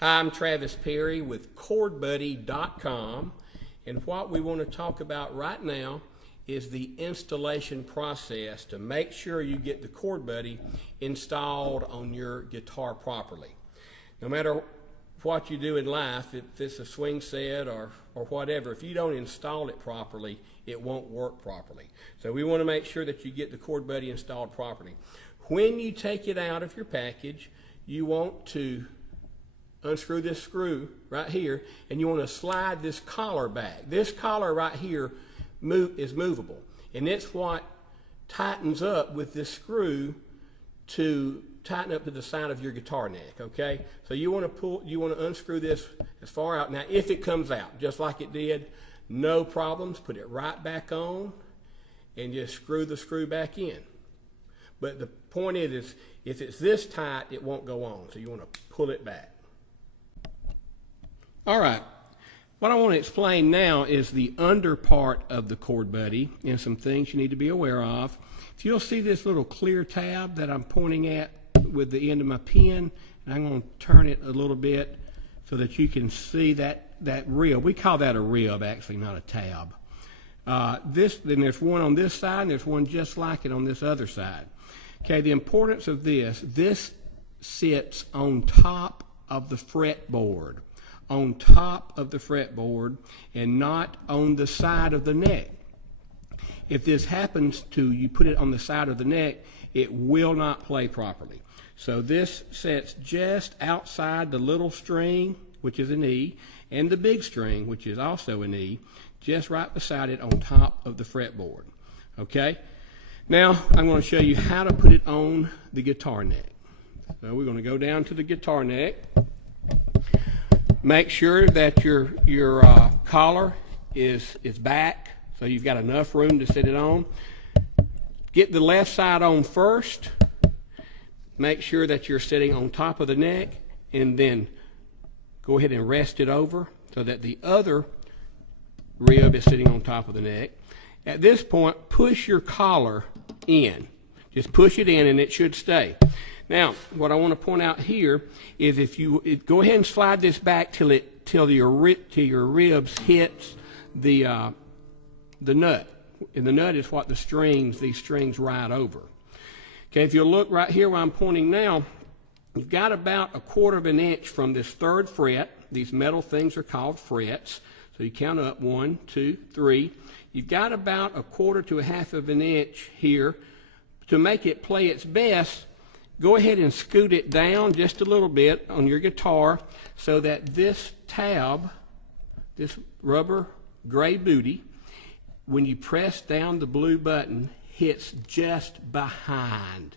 Hi, I'm Travis Perry with Chordbuddy.com, and what we want to talk about right now is the installation process to make sure you get the Chordbuddy installed on your guitar properly. No matter what you do in life, if it's a swing set or whatever, if you don't install it properly, it won't work properly. So we want to make sure that you get the Chordbuddy installed properly. When you take it out of your package, you want to unscrew this screw right here, and you want to slide this collar back. This collar right here is movable, and it's what tightens up with this screw to tighten up to the side of your guitar neck. Okay, so you want to unscrew this as far out. Now, if it comes out just like it did, no problems. Put it right back on, and just screw the screw back in. But the point is if it's this tight, it won't go on. So you want to pull it back. All right, what I want to explain now is the under part of the Chordbuddy and some things you need to be aware of. If you'll see this little clear tab that I'm pointing at with the end of my pen, and I'm going to turn it a little bit so that you can see that rib. We call that a rib, actually, not a tab. Then there's one on this side, and there's one just like it on this other side. Okay, the importance of this sits on top of the fretboard. On top of the fretboard and not on the side of the neck. If this happens to you put it on the side of the neck, it will not play properly. So this sits just outside the little string, which is an E, and the big string, which is also an E, just right beside it on top of the fretboard. Okay? Now I'm going to show you how to put it on the guitar neck. So we're going to go down to the guitar neck. Make sure that your collar is back, so you've got enough room to sit it on. Get the left side on first. Make sure that you're sitting on top of the neck, and then go ahead and rest it over so that the other rib is sitting on top of the neck. At this point, push your collar in. Just push it in, and it should stay. Now, what I want to point out here is if you go ahead and slide this back till your ribs hits the nut, and the nut is what these strings ride over. Okay, if you look right here where I'm pointing now, you've got about 1/4 of an inch from this third fret. These metal things are called frets. So you count up 1, 2, 3. You've got about 1/4 to 1/2 of an inch here to make it play its best. Go ahead and scoot it down just a little bit on your guitar so that this tab, this rubber gray booty, when you press down the blue button, hits just behind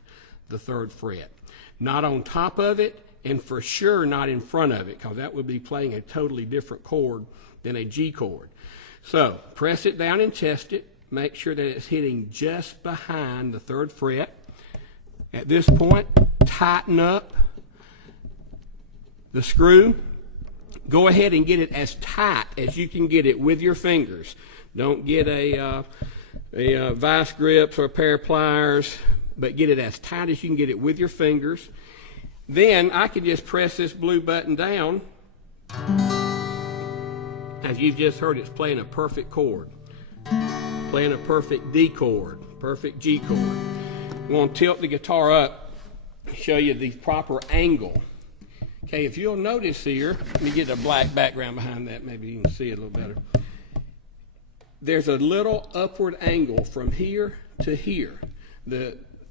the third fret. Not on top of it, and for sure not in front of it, because that would be playing a totally different chord than a G chord. So press it down and test it. Make sure that it's hitting just behind the third fret. At this point, tighten up the screw. Go ahead and get it as tight as you can get it with your fingers. Don't get a vice grips or a pair of pliers, but get it as tight as you can get it with your fingers. Then I can just press this blue button down. As you've just heard, it's playing a perfect chord. Playing a perfect D chord, perfect G chord. I'm going to tilt the guitar up, show you the proper angle. Okay, if you'll notice here, let me get a black background behind that, maybe you can see it a little better. There's a little upward angle from here to here.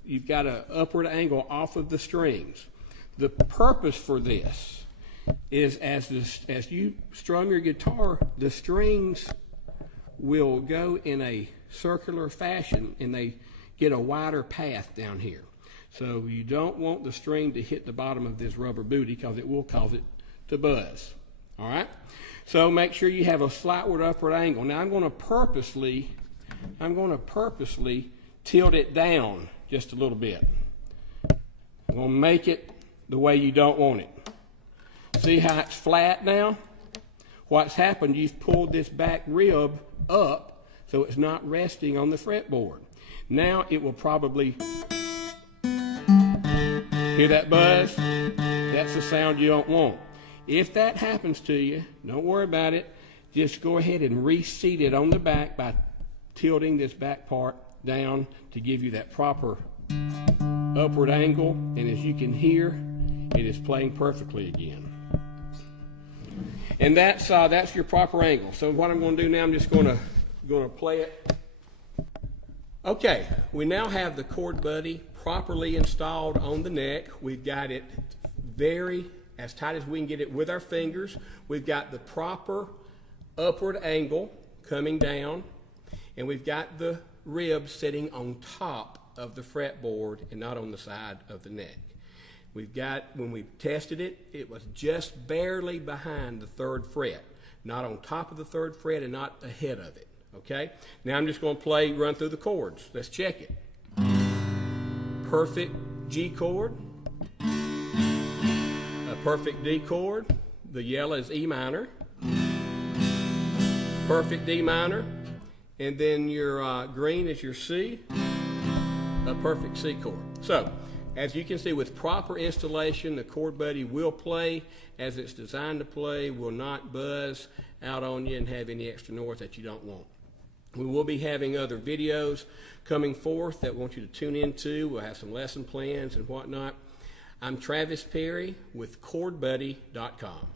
You've got an upward angle off of the strings. The purpose for this is as you strum your guitar, the strings will go in a circular fashion, and they get a wider path down here. So you don't want the string to hit the bottom of this rubber booty, because it will cause it to buzz. All right? So make sure you have a slightward upward angle. Now I'm going to purposely tilt it down just a little bit. I'm going to make it the way you don't want it. See how it's flat now? What's happened, you've pulled this back rib up so it's not resting on the fretboard. Now it will probably hear that buzz. That's the sound you don't want. if that happens to you, don't worry about it. Just go ahead and reseat it on the back by tilting this back part down to give you that proper upward angle. And as you can hear, it is playing perfectly again. And that's your proper angle. So what I'm going to do now, I'm just going to play it. Okay, we now have the Chordbuddy properly installed on the neck. We've got it as tight as we can get it with our fingers. We've got the proper upward angle coming down, and we've got the ribs sitting on top of the fretboard and not on the side of the neck. We've got, when we tested it, it was just barely behind the 3rd fret, not on top of the 3rd fret and not ahead of it, okay? Now I'm just going to run through the chords. Let's check it. Perfect G chord, a perfect D chord, the yellow is E minor, perfect D minor, and then your green is your C, a perfect C chord. So, as you can see, with proper installation, the Chordbuddy will play as it's designed to play, will not buzz out on you and have any extra noise that you don't want. We will be having other videos coming forth that I want you to tune into. We'll have some lesson plans and whatnot. I'm Travis Perry with Chordbuddy.com.